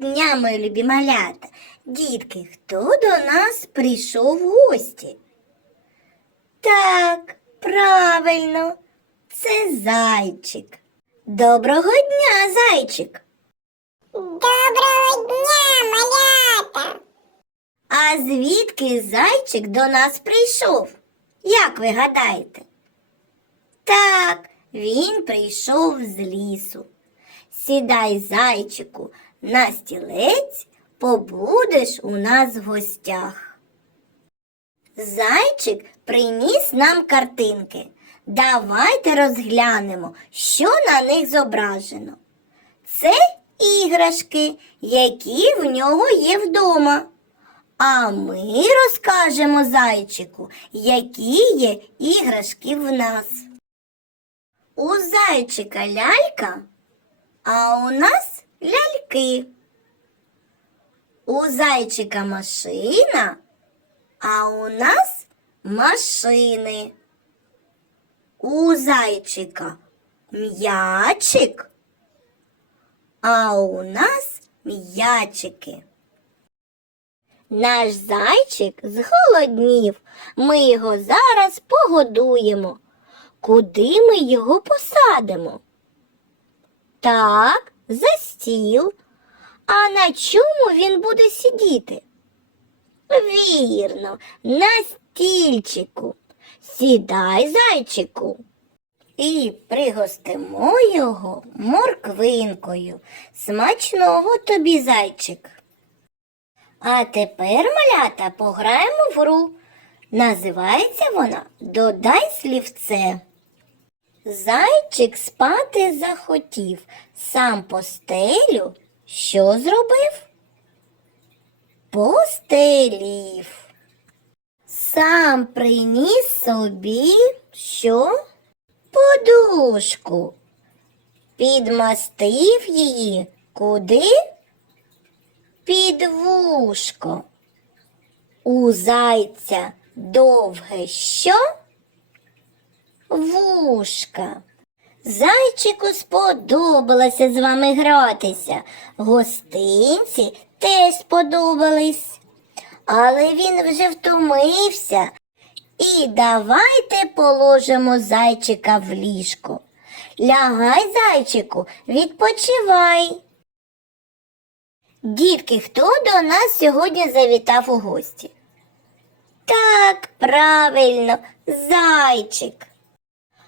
дня, мої любі малята! Дітки, хто до нас прийшов в гості? Так, правильно, це зайчик. Доброго дня, зайчик. Доброго дня, малята! А звідки зайчик до нас прийшов? Як ви гадаєте? Так, він прийшов з лісу. Сідай, зайчику, на стілець, побудеш у нас в гостях. Зайчик приніс нам картинки. Давайте розглянемо, що на них зображено. Це іграшки, які в нього є вдома. А ми розкажемо зайчику, які є іграшки в нас. У зайчика лялька, а у нас ляльки. У зайчика машина, а у нас машини. У зайчика м'ячик, а у нас м'ячики. Наш зайчик зголоднів. Ми його зараз погодуємо. Куди ми його посадимо? Так, за стіл. А на чому він буде сидіти? Вірно, на стільчику. Сідай, зайчику. І пригостимо його морквинкою. Смачного тобі, зайчик. А тепер, малята, пограємо в гру. Називається вона Додай слівце. Зайчик спати захотів, сам постелю що зробив? Постелів. Сам приніс собі що? Подушку. Підмастив її куди? Під вушко. У зайця довге що? Вушка. Зайчику сподобалося з вами гратися. Гостинці теж сподобались. Але він вже втомився. І давайте положимо зайчика в ліжко. Лягай, зайчику, відпочивай. Дітки, хто до нас сьогодні завітав у гості? Так, правильно, зайчик.